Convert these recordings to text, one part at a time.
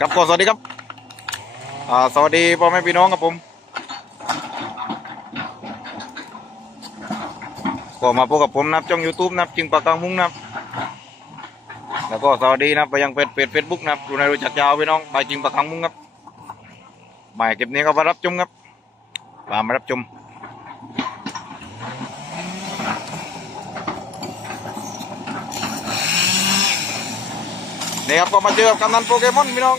ครับก็สวัสดีครับอ่าสวัสดีพ่อแม่พี่น้องครับผม ก็มาพบกับผมนะครับช่อง YouTube นะครับจึงปากกลางมุ้งนะครับแล้วก็สวัสดีนะไปยังเพจเพจเฟซบุ๊กนะดูในรู้จักยาวพี่น้องไปจึงปากกลางมุ้งครับหมายเก็บนี้ก็มารับชมครับมามารับชม นี่ครับก็มาเจอกับกำนันโปเกมอนพี่น้อง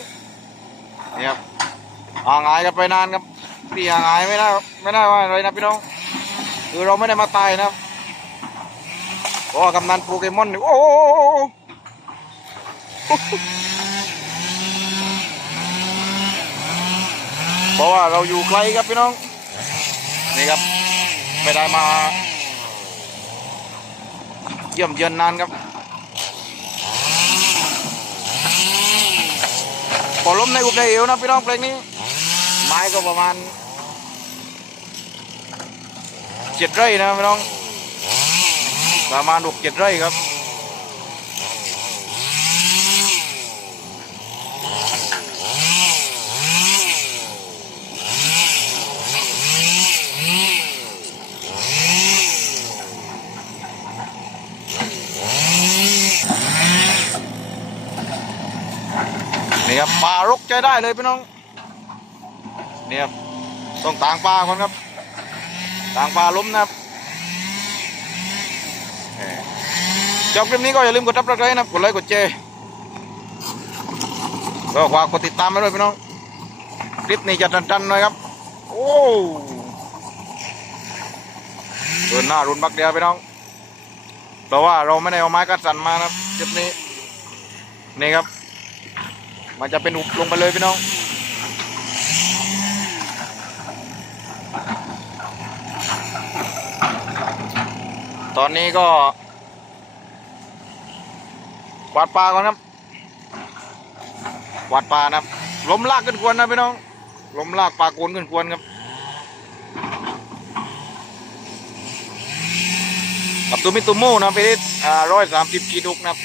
นี่ครับห่างหายกันไปนานครับพี่ห่างหายไม่ได้ไม่ได้ว่าอะไรนะพี่น้อง คือเราไม่ได้มาตายนะครับโอ้กำนันโปเกมอนนี่โอ้โเพราะว่าเราอยู่ไกลครับพี่น้อง นี่ครับ ไม่ได้มา เยี่ยมเยือนนานครับ พอล้มในอุกในเอวนะพี่น้องเพลงนี้ ไม้ก็ประมาณเจ็ดไร่นะพี่น้องประมาณหกเจ็ดไร่ครับ นี่ครับป่ารกใจได้เลยพี่น้องเนี่ครับต้องต่างปลาก่อนครับ ต่างปลาล้มนะครับชอบคลิปนี้ก็อย่าลืมกดซับสไครต์นะครับกดไลค์กดแชร์ก็ฝากกดติดตามไปด้วยพี่น้อง คลิปนี้จะตันๆหน่อยครับ โอ้เดินหน้ารุนบักเดียวพี่น้องเพราะว่าเราไม่ได้เอาไม้กัดสันมานะครับคลิปนี้นี่ครับ มันจะเป็นอุบลงไปเลยพี่น้องตอนนี้ก็วาดปลาก่อนครับวาดปลานะครับล้มลากขึ้นควรนะพี่น้องล้มลากปลาโกนขึ้นควรครับกับตัวมิตุโม่นะพี่นิดอ่ร้อยสามสิบกีดุกนะครับ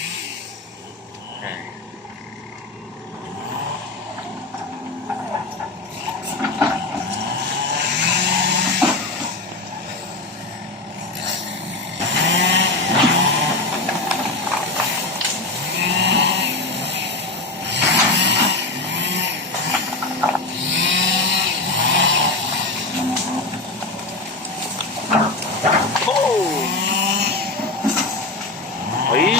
โอ้เฮ้ย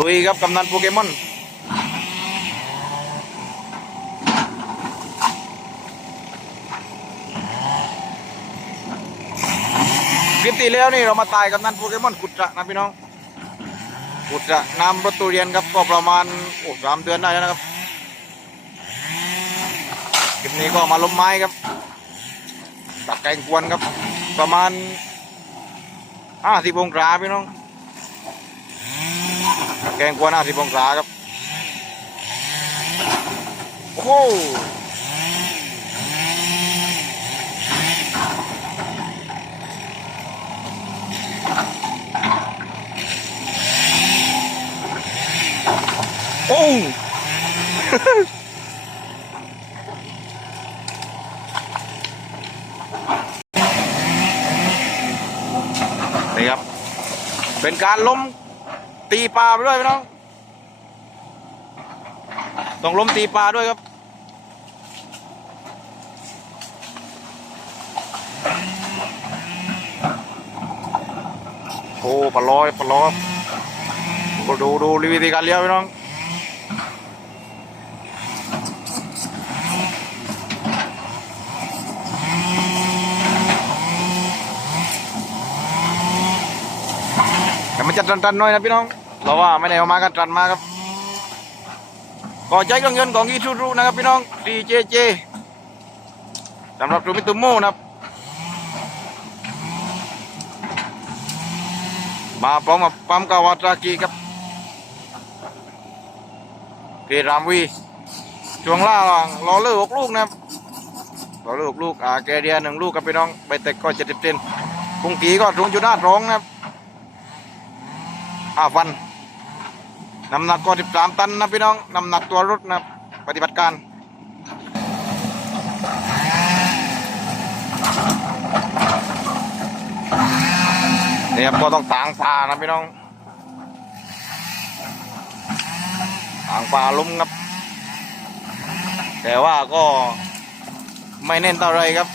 ลุยครับกำนันโปเกมอนคลิปที่แล้วนี่เรามาตายกำนันโปเกมอนขุดระนะพี่น้องขุดระนำรถตุเรียนครับก็ประมาณโอ้สามเดือนได้แล้วนะครับคลิปนี้ก็มาล้มไม้ครับตักแกงกวนครับ ประมาณห้าสิบองศาพี่น้อง แกงกวนห้าสิบองศาครับ โอ้โหโอ้นี่ครับ เป็นการล้ม ตีปลาไปด้วยพี่น้องต้องล้มตีปลาด้วยครับ โอ้ปลาลอยปลาลอยดูดูดูวิธีการเลี้ยวพี่น้องแต่มันจะตันๆหน่อยนะพี่น้อง เราว่าไม่ได้เอามากันตันมาครับก็ใช้เครื่องเงินของอีทูรูนะครับพี่น้อง DJJ สำหรับตูมิตุโมนะครับ มาพร้อมกับปั๊มกาวาตากิครับเกรามวีช่วงล่างรอเลือกหกลูกนะครับรอเลือกหกลูกอ่าแกเดียหนึ่งลูกครับพี่น้องใบเต็กก็เจ็ดสิบเซนกุ้งกีก็ถุงจุดหน้าท้องนะครับห้าฟัน น้ำหนักก็สิบสามตันนะพี่น้อง น้ำหนักตัวรถนะปฏิบัติการเนี่ยครับก็ต้องตางปลานะพี่น้องตางปลาลุ้มครับ แต่ว่าก็ไม่เน้นเท่าไรครับ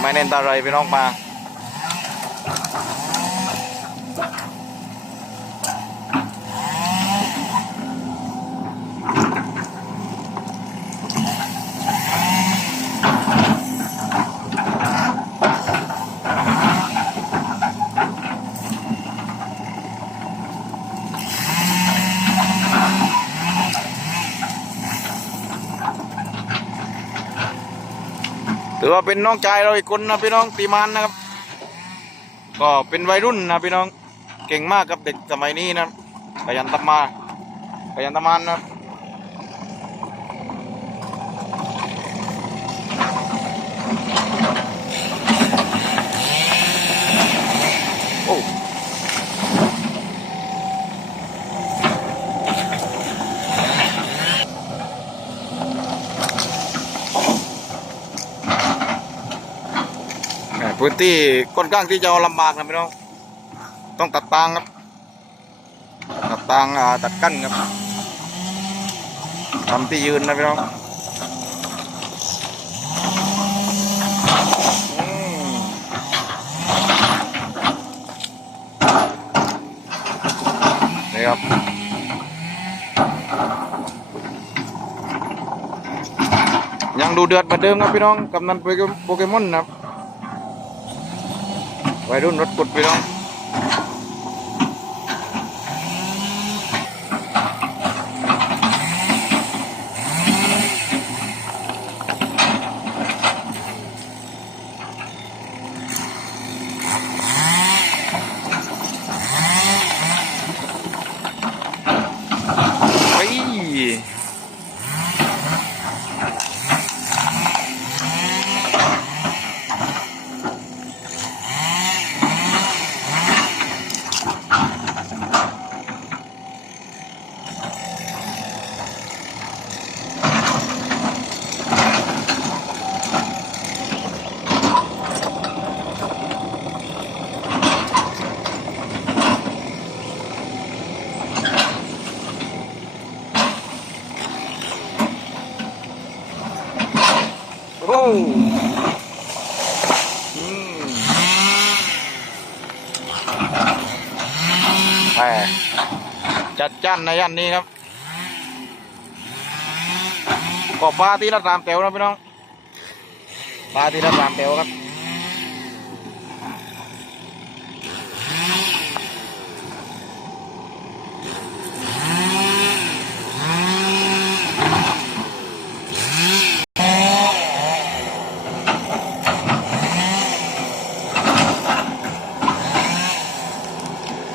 ไม่เน้นเท่าไรพี่น้องปลา อว่าเป็นน้องชายเราอีกคนนะพี่น้องตีมันนะครับ ก็เป็นวัยรุ่นนะพี่น้องเก่งมากกับเด็กสมัยนี้นะขยันตำมาขยันตำมานนะโอ้ พื้นที่ค่อนข้างที่จะลำบากนะพี่น้อง ต้องตัดตางครับ ตัดตางอ่าตัดกั้นครับทำที่ยืนนะพี่น้องนี่ครับยังดูเดือดเหมือนเดิมครับพี่น้องกำนันโปเกมอนนะครับ วัยรุ่นรถกุดพี่น้อง เฮ้ยโอ้อืมแหม จัดจ้านในย่านนี้ครับก็ปลาที่ละสามแถวนะพี่น้องปลาที่ละสามแถวครับ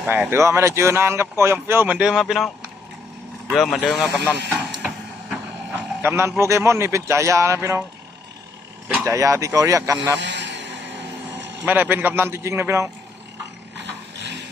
แต่ถือว่าไม่ได้เจอนานครับก็ยังเฟี้ยวเหมือนเดิมครับพี่น้องเฟี้ยวเหมือนเดิมครับกำนันกำนันโปเกมอนนี่เป็นฉายานะพี่น้อง เป็นฉายาที่เขาเรียกกันนะครับ ไม่ได้เป็นกำนันจริงๆนะพี่น้อง